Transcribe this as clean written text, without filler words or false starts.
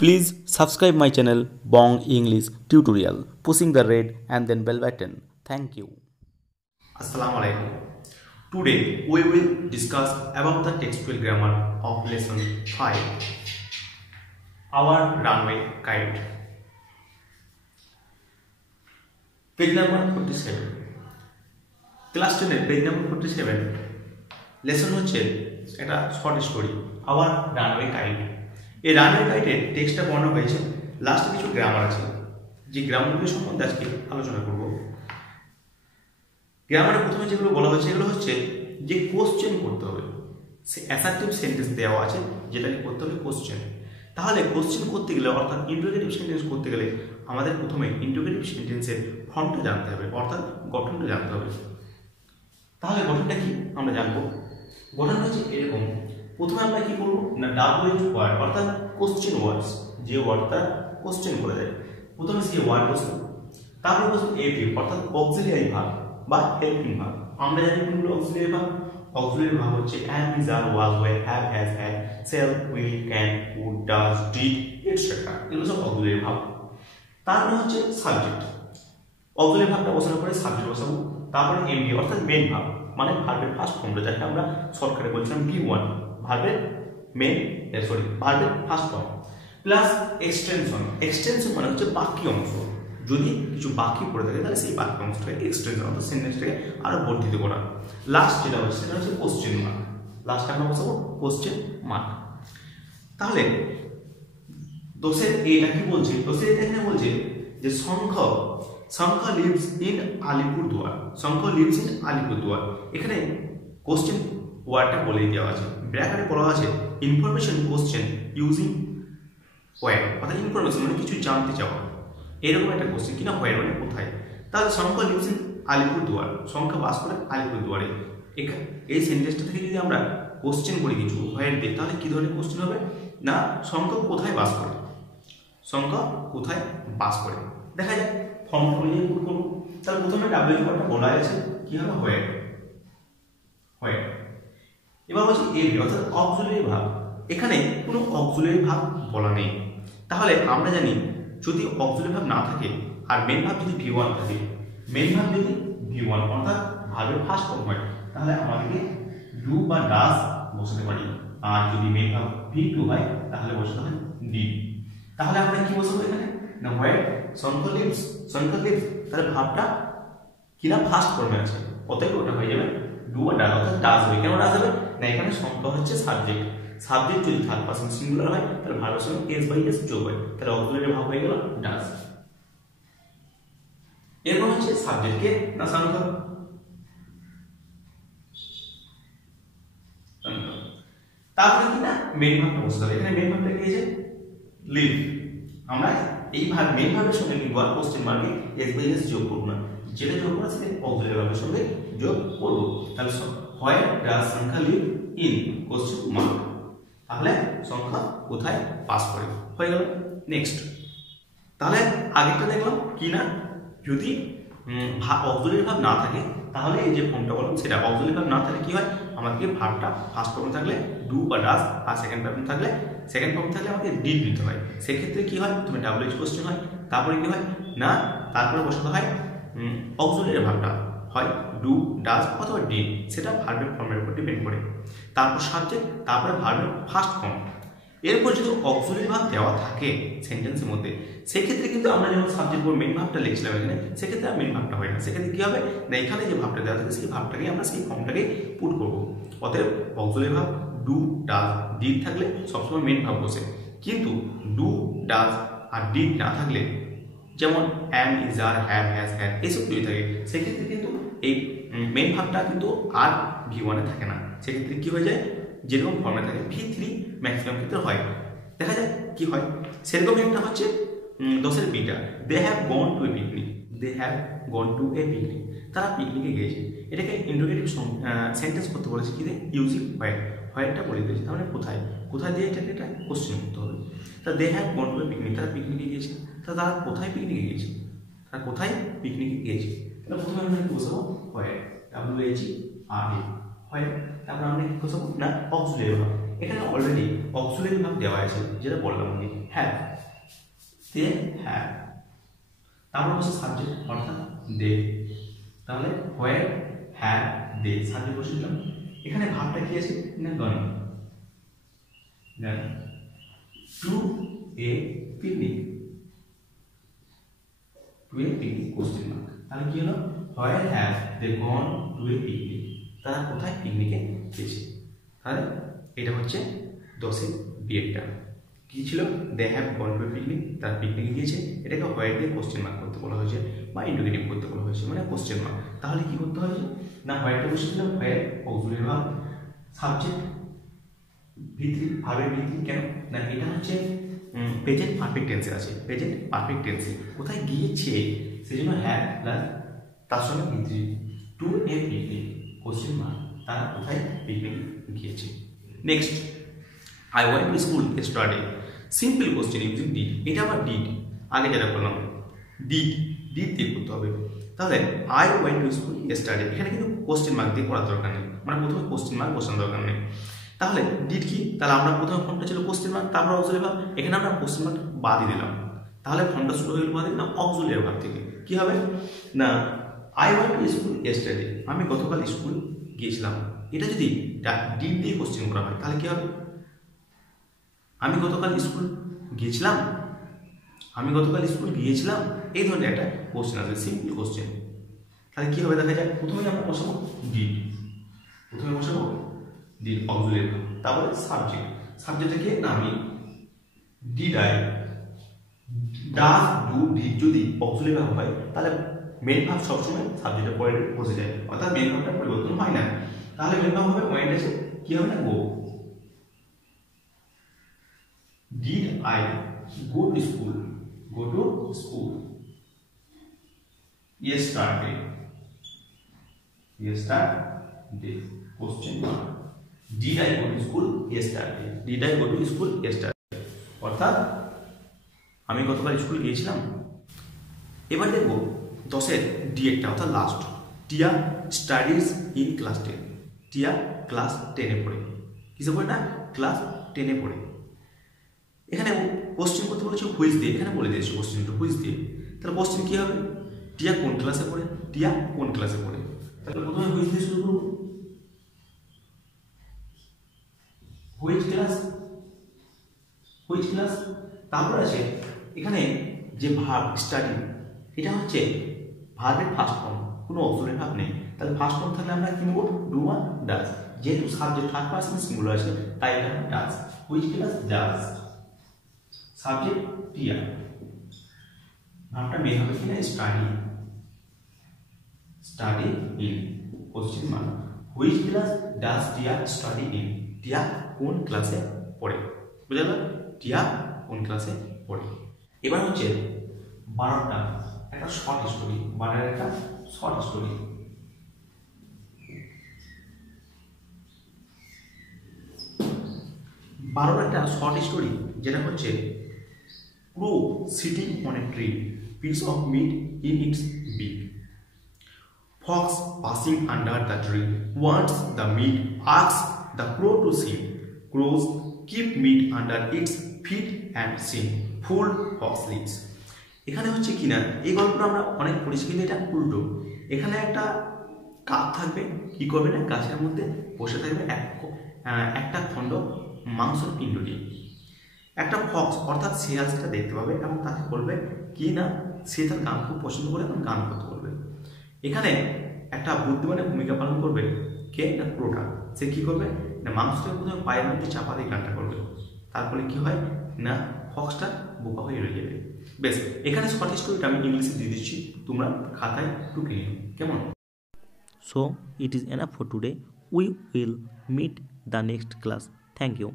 Please subscribe my channel Bong English Tutorial, pushing the red and then bell button. Thank you. Assalamu alaikum. Today we will discuss about the textual grammar of lesson 5. Our runaway kite. Page number 47. Class 10 page number 47. Lesson হচ্ছে একটা short story our runaway kite. এই runaway কাইটের টেক্সটটা বর্ণনা হয়েছে, লাস্টে কিছু grammar আছে যে গ্রামারগুলো সম্বন্ধে আজকে আলোচনা করব। গ্রামারে প্রথমে যেগুলো বলা হয়েছে এগুলো হচ্ছে যে কোশ্চেন করতে হবে, সে অ্যাসার্টিভ সেন্টেন্স দেওয়া আছে যেটাকে করতে হবে কোশ্চেন। তাহলে কোশ্চেন করতে গেলে অর্থাৎ ইন্টারোগেটিভ সেন্টেন্স করতে গেলে আমাদের প্রথমে ইন্টারোগেটিভ সেন্টেন্সের ফর্মটা জানতে হবে, অর্থাৎ গঠনটা জানতে হবে। তাহলে গঠনটা কি আমরা জানবো। গঠন হচ্ছে এরকম, প্রথমে আমরা কি করবো না WH ওয়ার্ড অর্থাৎ কোশ্চেন ওয়ার্ডস, যে ওয়ার্ডটা কোশ্চেন করে দেয় প্রথমে সেই ওয়ার্ড বসবো, তারপরে বসবো এভি অর্থাৎ অক্সিলিয়ারি ভার্ব বা হেল্পিং ভার্ব। আমরা জানি কোনগুলো অক্সিলিয়ারি ভার্ব। অক্সিলিয়ারি ভার্ব হচ্ছে am, is, are, was, were, have, has, had, shall, will, can, would, does, did, etc. এগুলো সব অক্সিলিয়ারি ভার্ব। তারপরে হচ্ছে সাবজেক্ট, অক্সিলিয়ারি ভার্বটা বসানোর পরে সাবজেক্ট বসাবো, তারপরে এমবি অর্থাৎ মেইন ভার্ব মানে ভার্বের ফার্স্ট ফর্মটা, যাকে আমরা শর্টকাটে বলছিলাম V1, ভার্বের ভার্বের first form, plus extension. Extension মানে হচ্ছে বাকি অংশ, যদি কিছু বাকি পড়ে থাকে তাহলে সেই বাকি অংশটাকে এক্সটেনশন অর্থাৎ সেন্টেন্সটাকে আরো বর্ধিত করা। লাস্ট যেটা হচ্ছে সেটা হচ্ছে কোশ্চেন মার্ক, লাস্টে আমরা বসাবো কোশ্চেন মার্ক। তাহলে দোষের এটা কি বলছে, দোষের এটা এখানে বলছে যে Shankha lives in Alipurduar, Shankha lives in Alipurduar. এখানে কোশ্চেন ওয়ার্ডটা বলে দেওয়া আছে, ব্র্যাকেটে বলা আছে ইনফরমেশন কোশ্চেন ইউজিং হোয়ার, অর্থাৎ ইনফরমেশন মানে কিছু জানতে চাওয়া, এরকম একটা কোশ্চেন কিনা হোয়ার মানে কোথায়। তাহলে শঙ্খ লিভস ইন আলিপুরদুয়ার, শঙ্খ বাস করে আলিপুরদুয়ারে। এই সেন্টেন্সটা থেকে যদি আমরা কোশ্চেন করি কিছু হোয়ার দিই, তাহলে কি ধরনের কোশ্চেন হবে না শঙ্খ কোথায় বাস করে, শঙ্খ কোথায় বাস করে। দেখা যায় ফর্ম অনুযায়ী পুট করবো। তাহলে প্রথমে WH ওয়ার্ডটা বলা আছে কি হবে হোয়ার, হোয়ার। এবার বলছি এভি অর্থাৎ অক্সিলিয়ারি ভার্ব, এখানে কোনো অক্সিলিয়ারি ভার্ব বলা নেই। তাহলে আমরা জানি যদি অক্সিলিয়ারি ভার্ব না থাকে আর মেইন ভার্ব যদি V1 থাকে, মেইন ভার্ব যদি V1 অর্থাৎ ভার্বের ফার্স্ট ফর্ম হয়, তাহলে আমাদেরকে ডু বা ডাজ বসাতে পারি। আর যদি মেইন ভার্ব V2 হয় তাহলে বসাতে হয় ডিড। তাহলে আমরা কি বসাবো এখানে না হোয়ার শঙ্খ লিভস, তাহলে ভার্বটা কিনা ফার্স্ট ফর্মে আছে, অতএব ওটা হয়ে যাবে ডু বা ডাজ অর্থাৎ ডাজ হবে। কেন ডাজ হবে না, এখানে শঙ্খ হচ্ছে সাবজেক্ট, সাবজেক্ট যদি থার্ড পারসন সিঙ্গুলার হয় তাহলে ভার্বের সঙ্গে এস বাই এস যোগ হয়, তাহলে অক্সিলিয়ারি ভার্ব হয়ে গেল ডাজ। এরপর হচ্ছে সাবজেক্টকে না শঙ্খ, তারপরে কি না মেইন ভার্বটা বসতে হবে। এখানে মেইন ভার্বটা কি আছে লিভ, আমরা এই ভার্ব মেইন ভার্বের সঙ্গে লিভ আর কোশ্চেন মার্কে এস বাই এস যোগ করব না, যেটা যোগ করা সেটা অক্সিলিয়ারি ভার্বের সঙ্গে যোগ করব। তাহলে where does Shankha live in question mark, তাহলে সংখ্যা কোথায় পাস করে হয়ে গেল। নেক্সট, তাহলে আগেরটা দেখলাম কি না যদি অক্সিলিয়ারি ভার্ব না থাকে তাহলে এই যে ফর্মটা বললাম সেটা অক্সিলিয়ারি ভার্ব না থাকলে কি হয়, আমাদেরকে ভার্বটা ফার্স্ট ফর্মে থাকলে ডু বা ডাজ আর সেকেন্ড ফর্মে থাকলে আমাকে ডিড নিতে হয়। সেক্ষেত্রে কি হয় তুমি WH কোশ্চেন হয়, তারপরে কি হয় না তারপরে বসাতে হয় অক্সিলিয়ারি ভার্বটা হয় ডু ডাজ অথবা ডিড, সেটা ভার্বের ফর্মের উপর ডিপেন্ড করে। তারপর সাবজেক্ট, তারপরে ভার্বের ফার্স্ট ফর্ম। এরপর যদি অক্সিলিয়ারি ভার্ব দেওয়া থাকে সেন্টেন্সের মধ্যে, সেক্ষেত্রে কিন্তু আমরা যখন সাবজেক্ট পর মেইন ভার্বটা লিখছিলাম এখানে, সেক্ষেত্রে আর মেইন ভার্বটা হয় না। সেক্ষেত্রে কি হবে না এখানে যে ভার্বটা দেওয়া থাকে সেই ভার্বটাকে আমরা সেই ফর্মটাকে পুট করব। অতএব auxiliary verb do does did থাকলে সবসময় মেইন ভার্ব বসে, কিন্তু ডু ডাজ আর ডিড না থাকলে যেমন am, is, are, have, has, had এইসব যদি থাকে সেক্ষেত্রে কিন্তু এই মেইন ভার্বটা কিন্তু আর V1 এ থাকে না। সেক্ষেত্রে কি হয়ে যায় যেরকম ফর্মে থাকে V3 ম্যাক্সিমাম ক্ষেত্রে হয়। দেখা যায় কি হয় সেরকম একটা হচ্ছে দশের বিটা, they have gone to a picnic, they have gone to a picnic, তারা পিকনিকে গিয়েছে। এটাকে ইন্টারোগেটিভ সেন্টেন্স করতে বলেছে কি ইউজিং হোয়ার, হোয়ারটা বলে দিয়েছে, তার মানে কোথায়, কোথায় দিয়ে এটাকে এটা কোশ্চেন করতে হবে। তা they have gone to a picnic, তারা পিকনিকে গিয়েছে, তারা কোথায় পিকনিকে গিয়েছে, তারা কোথায় পিকনিকে গিয়েছে। তাহলে প্রথমে আমরা কি বসাবো হোয়ার, WH আর হোয়ার, তারপর আমরা কি বসাবো না অক্সিলিয়ারি ভার্ব এখানে অলরেডি অক্সিলারি ভার্ব দেওয়া আছে, যেটা বললাম আমি, হ্যাভ, দে হ্যাভ। তারপর হচ্ছে সাবজেক্ট অর্থাৎ দে, তাহলে হোয়ার হ্যাভ দে, সাবজেক্ট বসে দিলাম। এখানে ভাবটা কি আছে না, gone, to a picnic, to a picnic question mark. তাহলে কি হলো, where have they gone to a picnic, তারা কোথায় পিকনিকে গেছে। তাহলে এটা হচ্ছে 10-এর বিয়েটা কি ছিল, they have gone to a picnic, তারা পিকনিকে গিয়েছে। এটাকে হোয়ার দিয়ে কোশ্চেন মার্ক করতে বলা হয়েছে বা ইন্ডিকেটিভ করতে বলা হয়েছে, মানে কোশ্চেন মার্ক। তাহলে কি করতে হয়েছে না, হোয়ারটা বসেছিলাম, হোয়ার অক্সিলারি ভার্ব, সাবজেক্ট ভিত্তি, ভার্বের ভিত্তি কেন না, এটা হচ্ছে প্রেজেন্ট পারফেক্ট টেন্সে আছে, প্রেজেন্ট পারফেক্ট টেন্সে কোথায় গিয়েছে, সেজন্য হ্যাভ প্লাস তার সঙ্গে ভিত্তি, to a picnic question mark, তারা কোথায় পিকনিক গিয়েছে। Next, I went to school yesterday, simple question using did. এটা আবার ডিড, আগে যেটা বললাম ডিড, ডিড দিয়ে করতে হবে। তাহলে I went to school yesterday, এখানে কিন্তু কোশ্চেন মার্ক দিয়ে করার দরকার নেই, মানে প্রথমে কোশ্চেন মার্ক বসানোর দরকার নেই। তাহলে ডিড কি, তাহলে আমরা প্রথমে ফর্মটা ছিল কোশ্চেন মার্ক, তারপর অক্সিলারি ভার্ব, এখানে আমরা কোশ্চেন মার্ক বাদই দিলাম। তাহলে ফর্মটা শুরু হয়ে গেল বাদই দিলাম অক্সিলারি ভার্ব থেকে। কি হবে না, I went to school yesterday, আমি গতকাল স্কুল গিয়েছিলাম। এটা যদি ডিড দিয়ে কোশ্চেন করা হয় তাহলে কি হবে, আমি গতকাল স্কুল গিয়েছিলাম, আমি গতকাল স্কুল গিয়েছিলাম, এই ধরনের একটা কোশ্চেন আসবে, সিম্পল কোশ্চেন। তাহলে কি হবে দেখা যায়, প্রথমে আমরা বসাবো ডিড, প্রথমে বসাবো ডিড অক্সিলারি ভার্ব, তারপরে সাবজেক্ট, সাবজেক্টটা কি না, আমি did I, does do did যদি অক্সিলারি ভার্ব হয় তাহলে মেইন ভার্ব সবসময় সাবজেক্টের পরে বসে যায়, অর্থাৎ মেইন ভার্বটা পরিবর্তন হয় না। তাহলে মেইন ভার্ব হবে ওয়েন্ট এসে কি হবে না, go, did I go to school, go to school yesterday, yesterday question mark, did I go to school yesterday, did I go to school yesterday, অর্থাৎ আমি গতকাল স্কুল গিয়েছিলাম। এবার দেখবো 10-এর ডিএটা অর্থাৎ লাস্ট, টিয়া স্টাডিজ ইন ক্লাস 10, টিয়া ক্লাস 10-এ পড়ে, কিসে পড়ে না, ক্লাস 10-এ পড়ে। এখানে কোশ্চেন করতে বলেছে হুইচ দিয়ে, এখানে বলে দিয়েছে কোশ্চেনটা হুইচ দিয়ে। তাহলে কোশ্চেন কি হবে, টিয়া কোন ক্লাসে পড়ে, টিয়া কোন ক্লাসে পড়ে। তাহলে প্রথমে হুইচ দিয়ে শুরু করব, হুইচ ক্লাস, হুইচ ক্লাস। তারপর আছে এখানে যে ভার্ব স্টাডি, এটা হচ্ছে ভার্বের ফার্স্ট ফর্ম, কোনো অক্সিলারি ভার্ব নেই। তাহলে ফার্স্ট ফর্ম থাকলে আমরা কি নেব, ডু আর ডাজ, যেহেতু সাবজেক্ট থার্ড পারসন সিঙ্গুলার আছে তাই এটা does, which class does, subject টিয়া, ভার্বটা মেন হবে কিনা study, study in question mark, which class does টিয়া স্টাডি ইন, টিয়া কোন ক্লাসে পড়ে, বুঝা গেল, টিয়া কোন ক্লাসে পড়ে। এবার হচ্ছে 12টা একটা শর্ট স্টোরি, 12 একটা শর্ট স্টোরি। 12 একটা শর্ট স্টোরি যেটা হচ্ছে crow sitting on a tree, piece of meat in its beak, fox passing under the tree wants the meat, asks the crow to sing, crows keep meat under its feet and sing, full fox lives। এখানে হচ্ছে কিনা এই গল্পটা আমরা অনেক পড়েছি, কিন্তু এটা উল্টো। এখানে একটা কাক থাকবে, কি করবে না, গাছের মধ্যে বসে থাকবে একটা খণ্ড মাংসের পিণ্ড দিয়ে। একটা ফক্স অর্থাৎ শিয়াল সেটা দেখতে পাবে এবং তাকে বলবে কি না, সে তার গান খুব পছন্দ করে এবং গান করতে বলবে। এখানে একটা বুদ্ধিমানের ভূমিকা পালন করবে কে না, ক্রোটা। সে কি করবে না, মাংসটা প্রথমে পায়ের মধ্যে চাপা দিয়ে গানটা করবে, তারপরে কি হয় না, ফক্সটা বোকা হয়ে রয়ে যাবে। বেশ, এখানে শর্ট স্টোরিটা আমি ইংলিশে দিয়ে দিচ্ছি, তোমরা খাতায় টুকে নিও, কেমন। So it is enough for today. We will meet the next class. Thank you.